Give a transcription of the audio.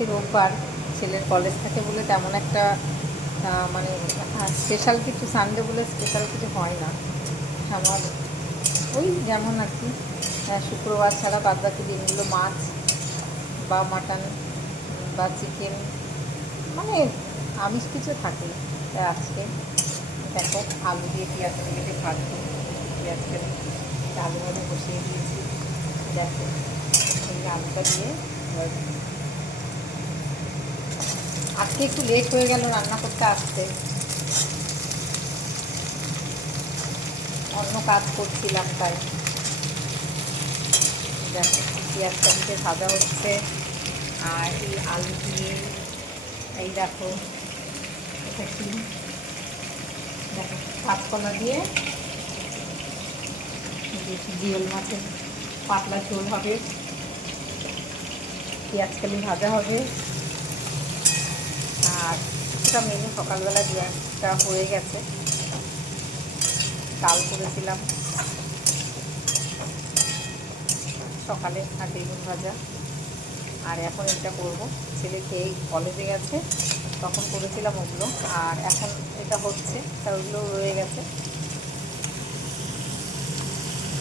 আজকে রোববার, ছেলের কলেজ থাকে বলে তেমন একটা মানে স্পেশাল কিছু, সানডে বলে স্পেশাল কিছু হয় না আমার। ওই যেমন আর কি, শুক্রবার ছাড়া বাদ বাকি দিনগুলো মাছ বা মাটন বা চিকেন, মানে আমিষ কিছু থাকে। তাই আজকে দেখো আলু দিয়ে পেঁয়াজ কেটে ভাজবো। পেঁয়াজ কেটে আলু ভাজা বসিয়ে দিয়েছি। দেখো এই আলুটা দিয়ে এবার, আজকে একটু লেট হয়ে গেল রান্না করতে আসতে, অন্য কাজ করছিলাম তাই। দেখো পেঁয়াজটা দিতে ভাজা হচ্ছে, আর এই আলু দিয়ে, এই দেখো এটা কি, দেখো কাঁচকলা দিয়ে জিওল মাছের পাতলা ঝোল হবে, পেঁয়াজ কালি ভাজা হবে। আর কিছুটা মেনু সকালবেলা একটা হয়ে গেছে, ডাল করেছিলাম সকালে আর বেগুন ভাজা। আর এখন এটা করব, ছেলে খেয়ে কলেজে গেছে তখন করেছিলাম ওগুলো, আর এখন এটা হচ্ছে, তার ওগুলো রয়ে গেছে।